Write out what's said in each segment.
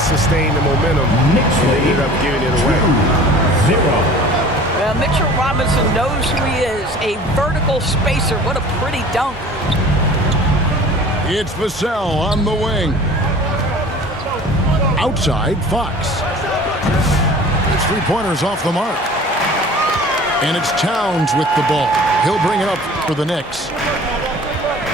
sustain the momentum, and they ended up giving it away. 2-0. Well, Mitchell Robinson knows who he is, a vertical spacer. What a pretty dunk. It's Vassell on the wing. Outside, Fox. His three-pointers off the mark. And it's Towns with the ball. He'll bring it up for the Knicks.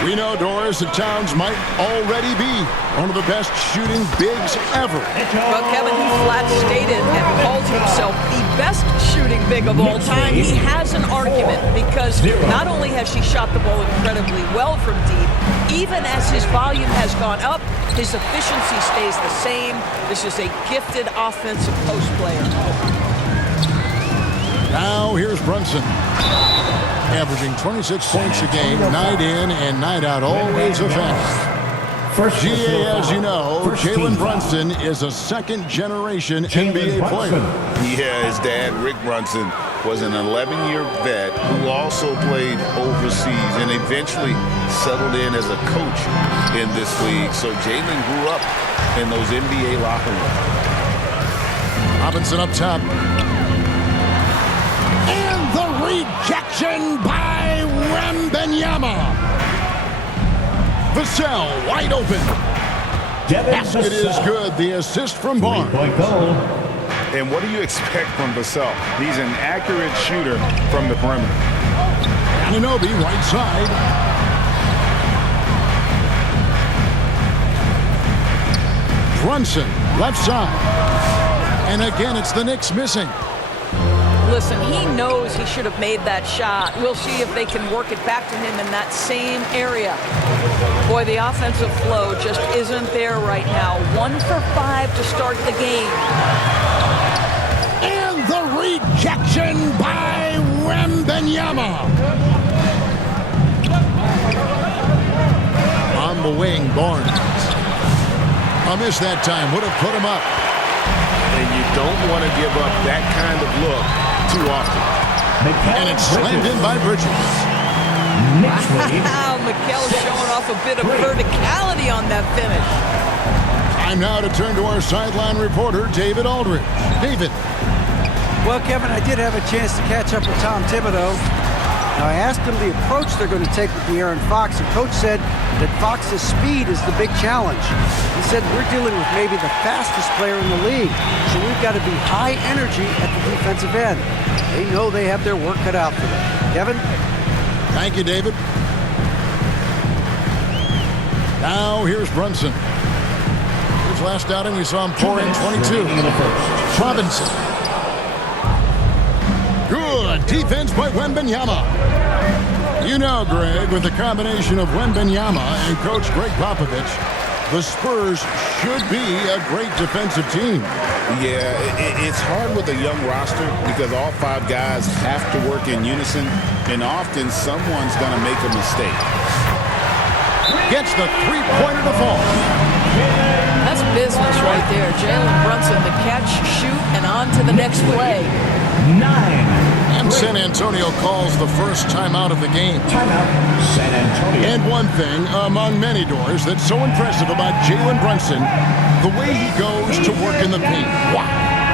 We know, Doris, that Towns might already be one of the best shooting bigs ever. Well, Kevin, he flat stated and called himself the best shooting big of all time. He has an argument because not only has he shot the ball incredibly well from deep, even as his volume has gone up, his efficiency stays the same. This is a gifted offensive post player. Now here's Brunson. Averaging 26 points a game, night in and night out, always effective. GA, as you know, Jalen Brunson is a second-generation NBA player. Yeah, his dad, Rick Brunson, was an 11-year vet who also played overseas and eventually settled in as a coach in this league. So Jalen grew up in those NBA locker rooms. Robinson up top. And the rejection by Wembanyama. Vassell wide open. Basket is good. The assist from Barnes. And what do you expect from Vassell? He's an accurate shooter from the perimeter. Anunoby right side. Brunson left side. And again, it's the Knicks missing. Listen, he knows he should have made that shot. We'll see if they can work it back to him in that same area. Boy, the offensive flow just isn't there right now. 1 for 5 to start the game. And the rejection by Wembanyama. On the wing, Barnes. A miss that time. Would have put him up. And you don't want to give up that kind of look too often. And it's slammed in by Bridges. Wow, Mikal showing off a bit of verticality on that finish. Time now to turn to our sideline reporter, David Aldridge. David. Well, Kevin, I did have a chance to catch up with Tom Thibodeau. Now, I asked him the approach they're going to take with De'Aaron Fox, and Coach said that Fox's speed is the big challenge. He said, we're dealing with maybe the fastest player in the league, so we've got to be high energy at the defensive end. They know they have their work cut out for them. Kevin? Thank you, David. Now, here's Brunson. His last outing, we saw him pour in 22. Robinson. Good defense by Wembanyama. You know, Greg, with the combination of Wembanyama and Coach Greg Popovich, the Spurs should be a great defensive team. Yeah, it's hard with a young roster because all 5 guys have to work in unison, and often someone's going to make a mistake. Gets the three-pointer to fall. That's business right there. Jalen Brunson, the catch, shoot, and on to the next play. 9. And San Antonio calls the first timeout of the game. Timeout, San Antonio. And one thing, among many doors, that's so impressive about Jalen Brunson, the way he goes to work in the paint. Wow.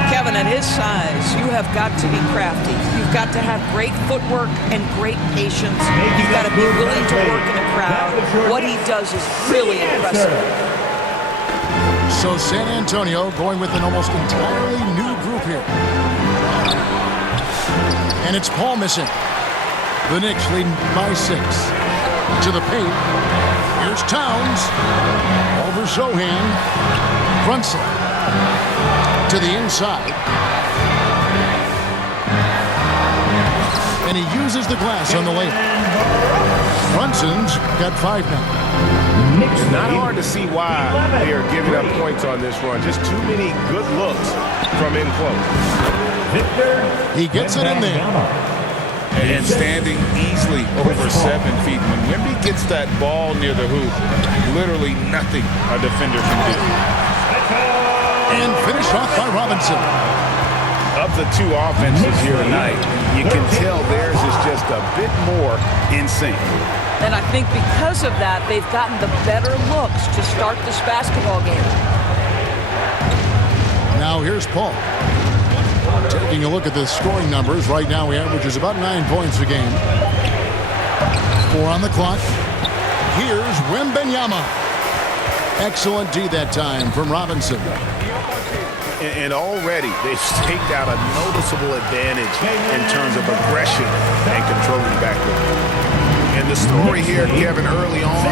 Kevin, at his size, you have got to be crafty. You've got to have great footwork and great patience. You've got to be willing to work in a crowd. What he does is really impressive. So San Antonio going with an almost entirely new group here. And it's Paul missing. The Knicks leading by 6. To the paint. Here's Towns. Over Sohan. Brunson. To the inside. And he uses the glass on the layup. Brunson's got 5 now. It's not hard to see why they are giving up points on this run. Just too many good looks from in close. He gets it in there. And standing easily over 7 feet. When Wemby gets that ball near the hoop, literally nothing a defender can do. And finished off by Robinson. Of the 2 offenses here tonight, you can tell theirs is just a bit more in sync. And I think because of that, they've gotten the better looks to start this basketball game. here's Paul. Taking a look at the scoring numbers. Right now, he averages about 9 points a game. 4 on the clock. Here's Wembanyama. Excellent D that time from Robinson. And already they've staked out a noticeable advantage in terms of aggression and controlling backcourt. And the story here, Kevin, early on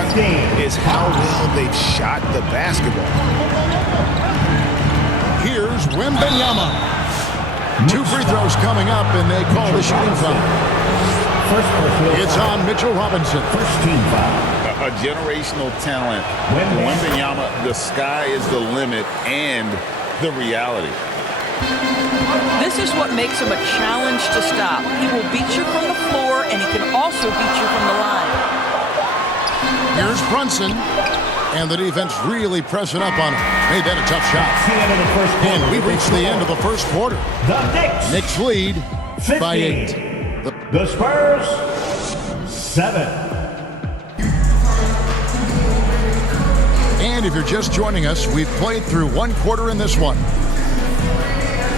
is how well they've shot the basketball. Here's Wembanyama. 2 free throws coming up, and they call the shooting foul. It's on Mitchell Robinson. First team foul. A generational talent. Wembanyama, the sky is the limit and the reality. This is what makes him a challenge to stop. He will beat you from the floor, and he can also beat you from the line. Here's Brunson. And the defense really pressing up on him. Made that a tough shot. And we reached the end of the first quarter. The Knicks lead 50. by 8. The Spurs 7. And if you're just joining us, we've played through 1 quarter in this one.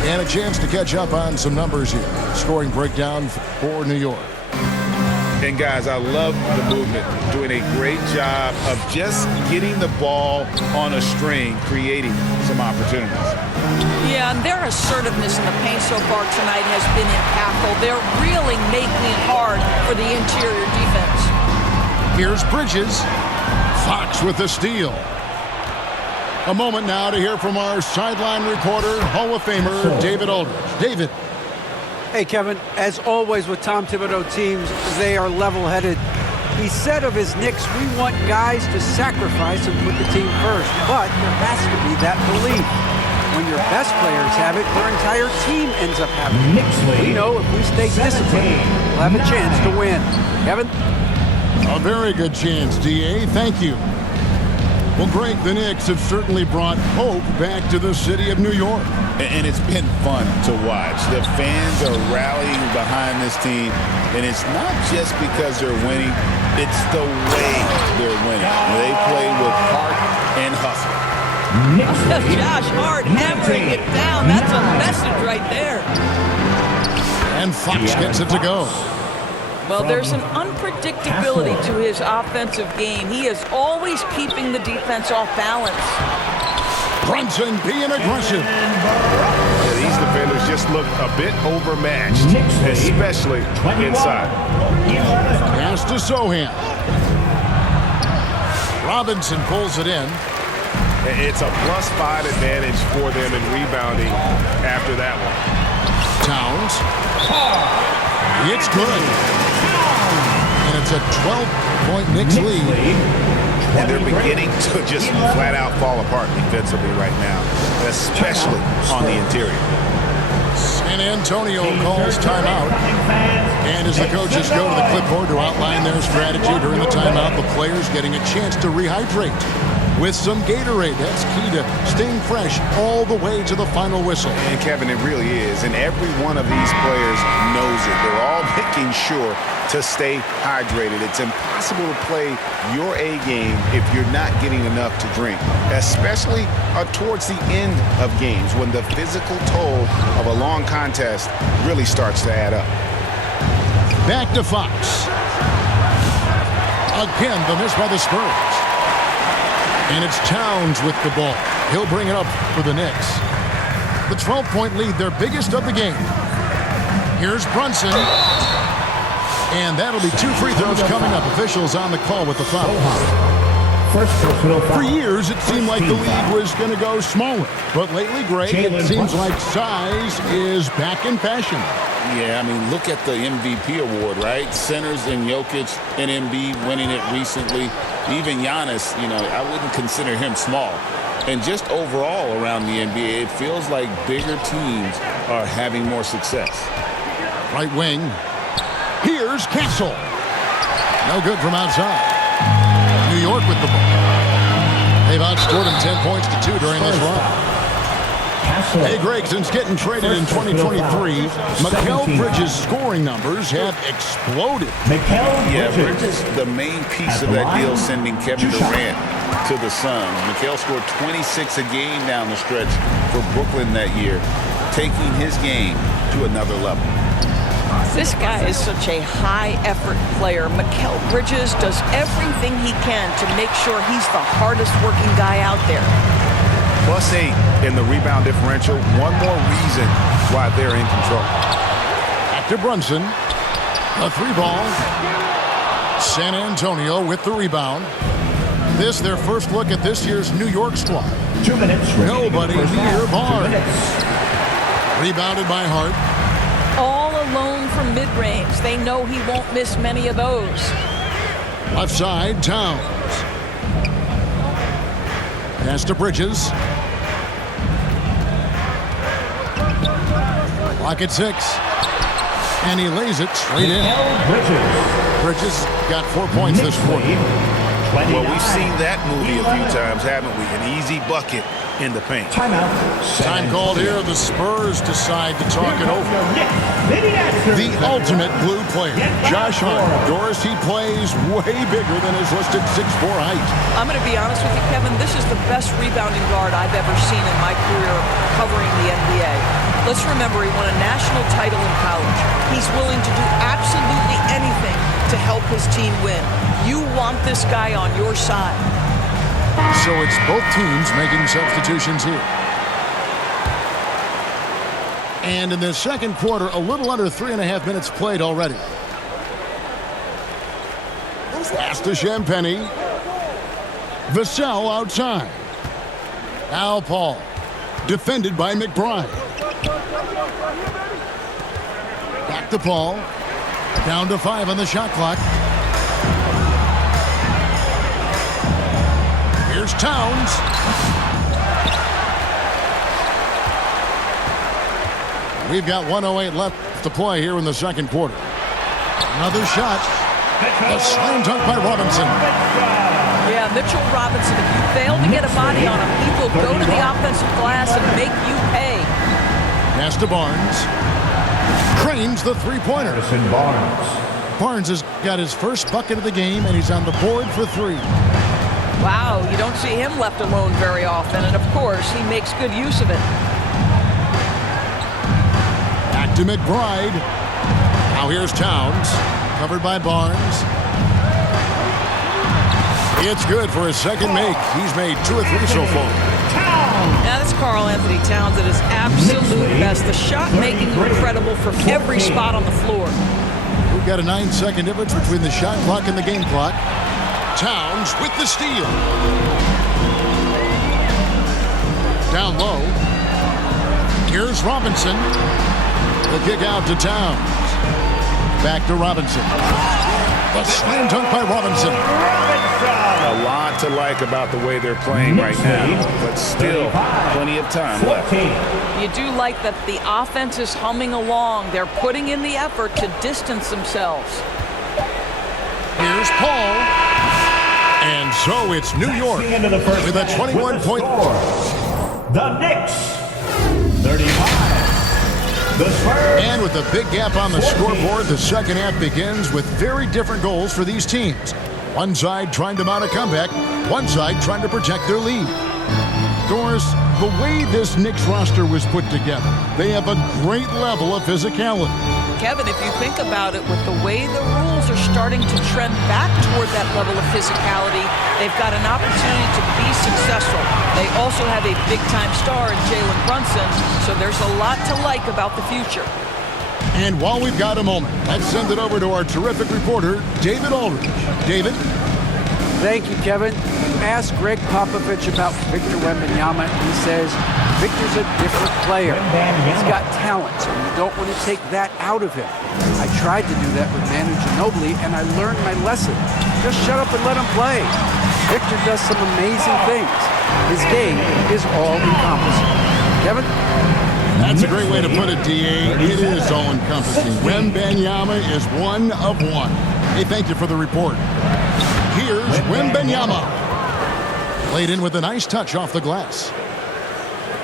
And a chance to catch up on some numbers here. Scoring breakdown for New York. And guys, I love the movement. Doing a great job of just getting the ball on a string, creating some opportunities. Yeah, and their assertiveness in the paint so far tonight has been impactful. They're really making it hard for the interior defense. Here's Bridges. Fox with the steal. A moment now to hear from our sideline reporter, Hall of Famer David Aldridge. David. Hey, Kevin, as always with Tom Thibodeau teams, they are level-headed. He said of his Knicks, we want guys to sacrifice and put the team first. But there has to be that belief. When your best players have it, their entire team ends up having it. We know if we stay disciplined, we'll have a chance to win. Kevin? A very good chance, D.A. Thank you. Well, Greg, the Knicks have certainly brought hope back to the city of New York. And it's been fun to watch. The fans are rallying behind this team, and it's not just because they're winning, it's the way they're winning. They play with heart and hustle. Josh Hart hammering it down. That's a message right there. And Fox gets it to go. Well, there's an unpredictability to his offensive game. He is always keeping the defense off balance. Brunson being aggressive. Yeah, these defenders just look a bit overmatched, especially inside. Pass to Sohan. Robinson pulls it in. It's a +5 advantage for them in rebounding after that one. Towns. It's good. And it's a 12-point Knicks lead. And they're beginning to just flat out fall apart defensively right now, especially on the interior. San Antonio calls timeout. And as the coaches go to the clipboard to outline their strategy during the timeout, the players getting a chance to rehydrate with some Gatorade. That's key to staying fresh all the way to the final whistle. And Kevin, it really is. And every one of these players knows it. They're all making sure to stay hydrated. It's impossible to play your A game if you're not getting enough to drink, especially towards the end of games when the physical toll of a long contest really starts to add up. Back to Fox. Again, the miss by the Spurs. And it's Towns with the ball. He'll bring it up for the Knicks. The 12-point lead, their biggest of the game. Here's Brunson. And that'll be 2 free throws coming up. Officials on the call with the foul. For years, it seemed like the league was going to go smaller. But lately, Greg, it seems like size is back in fashion. Yeah, I mean, look at the MVP award, right? Centers and Jokic and Embiid winning it recently. Even Giannis, I wouldn't consider him small. And just overall around the NBA, it feels like bigger teams are having more success. Right wing. Here's Castle. No good from outside. New York with the ball. They've outscored him 10 points to 2 during this run. Hey, Greg, since getting traded in 2023, Mikal Bridges' scoring numbers have exploded. Yeah, Bridges, the main piece of that deal, sending Kevin Durant to the Suns. Mikal scored 26 a game down the stretch for Brooklyn that year, taking his game to another level. This guy is such a high-effort player. Mikal Bridges does everything he can to make sure he's the hardest-working guy out there. +8 in the rebound differential. One more reason why they're in control. Back to Brunson. A 3-ball. San Antonio with the rebound. This their first look at this year's New York squad. 2 minutes. Nobody near Barnes. Rebounded by Hart. All alone from mid-range. They know he won't miss many of those. Left side, Towns. Pass to Bridges. Clock at 6. And he lays it straight in. Bridges got 4 points this quarter. Well, we've seen that movie a few times, haven't we? An easy bucket in the paint. Time called here. The Spurs decide to talk it over. The ultimate blue player, Josh Hart. Doris, he plays way bigger than his listed 6'4" height. I'm going to be honest with you, Kevin. This is the best rebounding guard I've ever seen in my career covering the NBA. Let's remember, he won a national title in college. He's willing to do absolutely anything to help his team win. You want this guy on your side. So it's both teams making substitutions here. And in the second quarter, a little under 3.5 minutes played already. Pass to Champagny. Vassell outside. Al Paul. Defended by McBride. Back to Paul. Down to 5 on the shot clock. Here's Towns. We've got 1:08 left to play here in the second quarter. Another shot. A slam dunk by Robinson. Yeah, Mitchell Robinson, if you fail to get a body on him, he will go to the offensive glass and make you pay. Pass to Barnes. Cranes the three-pointer. Barnes has got his first bucket of the game, and he's on the board for 3. Wow, you don't see him left alone very often, and of course, he makes good use of it. Back to McBride. Now here's Towns. Covered by Barnes. It's good for his second make. He's made 2 or 3 so far. Now that's Karl Anthony Towns at his absolute best. The shot making incredible from every spot on the floor. We've got a 9-second difference between the shot clock and the game clock. Towns with the steal. Down low. Here's Robinson. The kick out to Towns. Back to Robinson. The slam dunk by Robinson. A lot to like about the way they're playing right now, but still plenty of time left. You do like that the offense is humming along. They're putting in the effort to distance themselves. Here's Paul. And so it's New York with a 21-point. The Knicks, 35. The Spurs. And with a big gap on the scoreboard, the second half begins with very different goals for these teams. One side trying to mount a comeback, one side trying to protect their lead. Doris, the way this Knicks roster was put together, they have a great level of physicality. Kevin, if you think about it, with the way the rules are starting to trend back toward that level of physicality, they've got an opportunity to be successful. They also have a big-time star in Jalen Brunson, so there's a lot to like about the future. And while we've got a moment, let's send it over to our terrific reporter, David Aldridge. David? Thank you, Kevin. Ask Greg Popovich about Victor Wembanyama. He says Victor's a different player. He's got talent, and you don't want to take that out of him. I tried to do that with Manu Ginobili, and I learned my lesson. Just shut up and let him play. Victor does some amazing things. His game is all-encompassing. Kevin? That's a great way to put it, D.A. It is all-encompassing. Wembanyama is one of one. Hey, thank you for the report. Here's Wembanyama. Played in with a nice touch off the glass.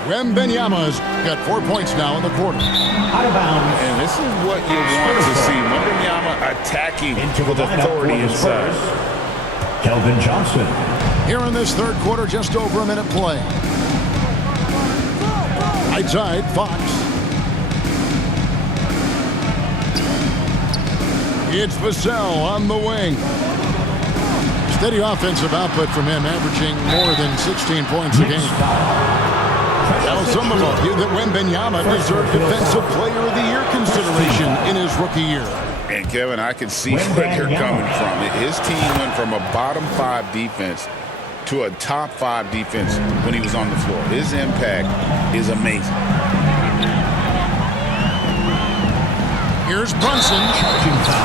Wembanyama's got 4 points now in the quarter. Out of bounds. And this is what you want to see. Wembanyama attacking with authority inside. Kelvin Johnson. Here in this third quarter, just over a minute play. Right side, Fox. It's Vassell on the wing. Steady offensive output from him, averaging more than 16 points a game. Now, some will argue that Wembanyama deserved Defensive Player of the Year consideration in his rookie year. And, Kevin, I can see where they're coming from. His team went from a bottom 5 defense to a top 5 defense when he was on the floor. His impact is amazing. Here's Brunson,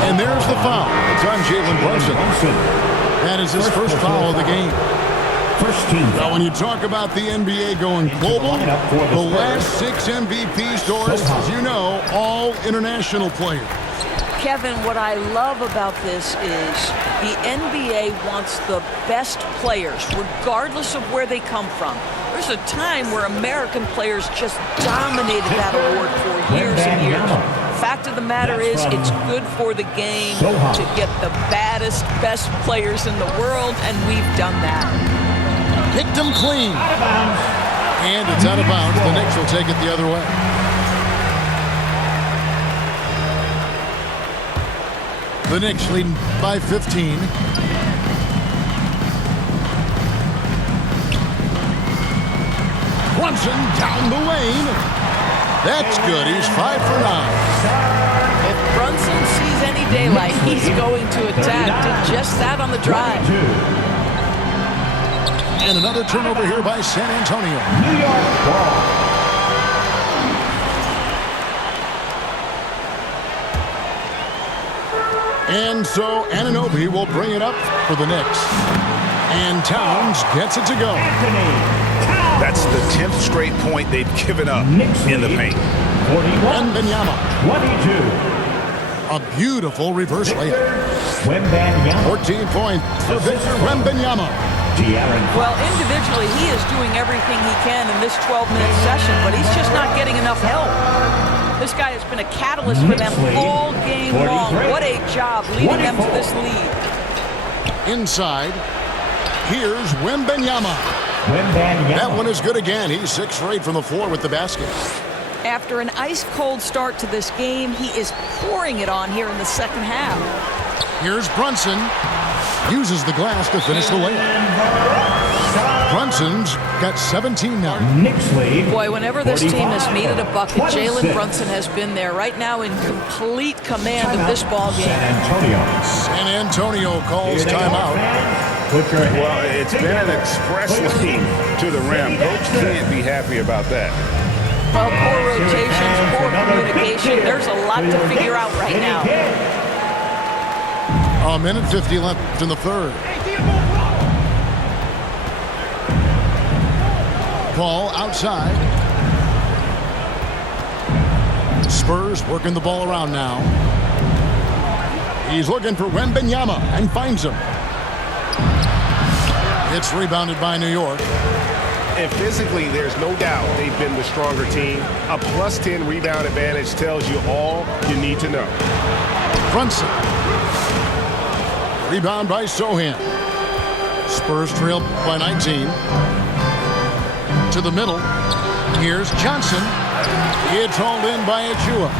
and there's the foul. It's on Jalen Brunson. That is his first foul of the game. First team. Now, when you talk about the NBA going global, the last 6 MVPs, Doris, as you know, all international players. Kevin, what I love about this is the NBA wants the best players, regardless of where they come from. There's a time where American players just dominated that award for years and years. Fact of the matter is, it's good for the game to get the baddest, best players in the world, and we've done that. Picked him clean. And it's out of bounds. The Knicks will take it the other way. The Knicks leading by 15. Brunson down the lane. That's good. He's 5 for 9. If Brunson sees any daylight, he's going to attack. Did just that on the drive. And another turnover here by San Antonio. New York ball. And so Anunoby will bring it up for the Knicks. And Towns gets it to go. That's the 10th straight point they've given up in the paint. 41. Wembanyama. 22. A beautiful reverse layup. Wembanyama. 14 points for Victor Wembanyama. Well, individually, he is doing everything he can in this 12-minute session, but he's just not getting enough help. This guy has been a catalyst for them all game long. What a job leading them to this lead. Inside, here's Wembanyama. That one is good again. He's 6 for 8 from the floor with the basket. After an ice-cold start to this game, he is pouring it on here in the second half. Here's Brunson. Uses the glass to finish the layup. Brunson's got 17 now. Knicks lead. Boy, whenever this team has 45. needed a bucket, Jalen Brunson has been there right now in complete command of this ball game. San Antonio calls timeout. Well, it's been an express lane to the rim. Coach can't be happy about that. Well, poor rotations, poor communication. There's a lot to figure out right now. A minute 50 left in the third. Ball outside. Spurs working the ball around now. He's looking for Wembanyama and finds him. It's rebounded by New York. And physically, there's no doubt they've been the stronger team. A plus 10 rebound advantage tells you all you need to know. Brunson. Rebound by Sohan. Spurs trail by 19. To the middle. Here's Johnson. It's hauled in by Achua.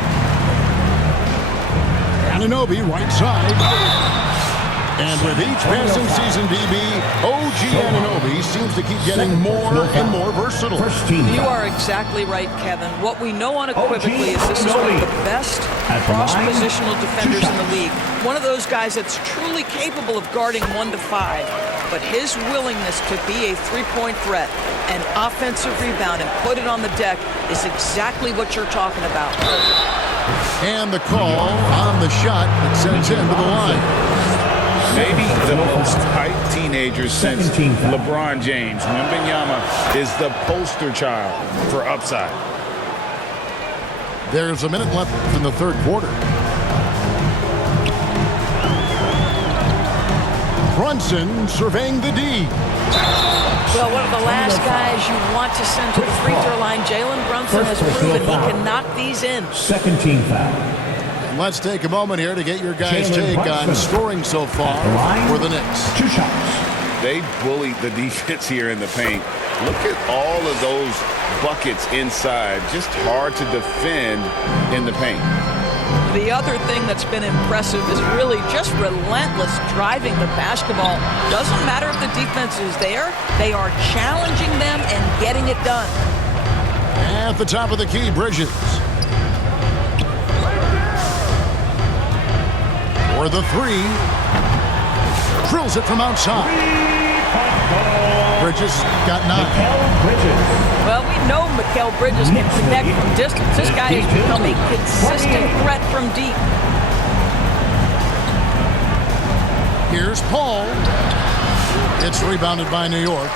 Anunoby right side. And with each passing season, DB, OG Anunoby seems to keep getting more and more versatile. You are exactly right, Kevin. What we know unequivocally is this is one of the best cross-positional defenders in the league. One of those guys that's truly capable of guarding 1 to 5. But his willingness to be a three-point threat, an offensive rebound, and put it on the deck is exactly what you're talking about. And the call on the shot that sends him to the line. Maybe the most hyped teenager since LeBron James. Wembanyama is the poster child for upside. There's a minute left in the third quarter. Brunson surveying the D. Well, one of the last guys you want to send to the free throw line, Jalen Brunson has proven he can knock these in. Second team foul. Let's take a moment here to get your guys' Jalen take Brunson. on scoring so far for the Knicks. 2 shots. They bullied the defense here in the paint. Look at all of those buckets inside. Just hard to defend in the paint. The other thing that's been impressive is really just relentless driving the basketball. Doesn't matter if the defense is there, they are challenging them and getting it done. At the top of the key, Bridges. For the 3. Drills it from outside. Bridges got 9. Well, we know Mikal Bridges can connect from distance. This guy has become a consistent threat from deep. Here's Paul. It's rebounded by New York.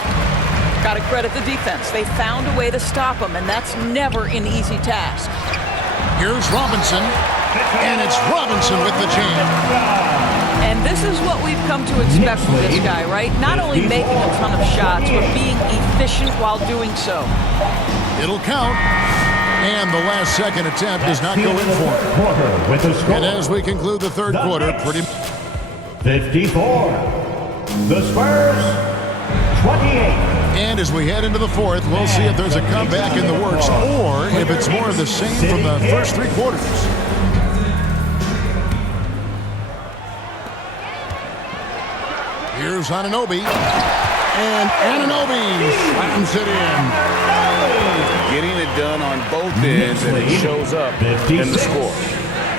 Got to credit the defense. They found a way to stop him, and that's never an easy task. Here's Robinson. And it's Robinson with the jam. And this is what we've come to expect from this guy, right? Not only making a ton of shots, but being efficient while doing so. It'll count. And the last second attempt does not go in for it. And as we conclude the third quarter, pretty 54. The Spurs, 28. And as we head into the fourth, we'll see if there's a comeback in the works or if it's more of the same from the first 3 quarters. Here's Anunoby. And Anunoby slams it in. Getting it done on both ends, and it shows up in the score.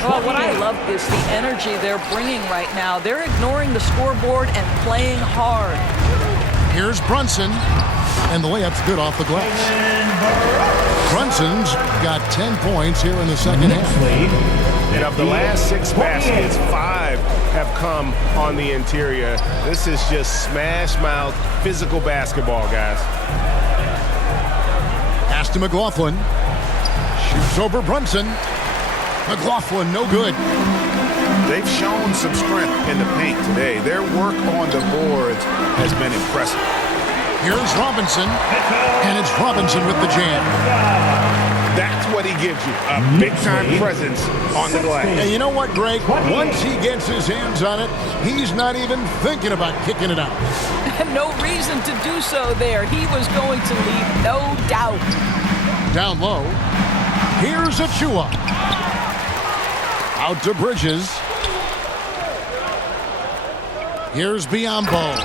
Well, what I love is the energy they're bringing right now. They're ignoring the scoreboard and playing hard. Here's Brunson. And the layup's good off the glass. Brunson's got 10 points here in the second half. And of the last 6 baskets, 5 have come on the interior. This is just smash mouth physical basketball, guys. Pass to McLaughlin. Shoots over Brunson. McLaughlin, no good. They've shown some strength in the paint today. Their work on the boards has been impressive. Here's Robinson, and it's Robinson with the jam. That's what he gives you, a big-time presence on the glass. And you know what, Greg? Once he gets his hands on it, he's not even thinking about kicking it out. No reason to do so there. He was going to leave, no doubt. Down low. Here's Achua. Out to Bridges. Here's Biyombo.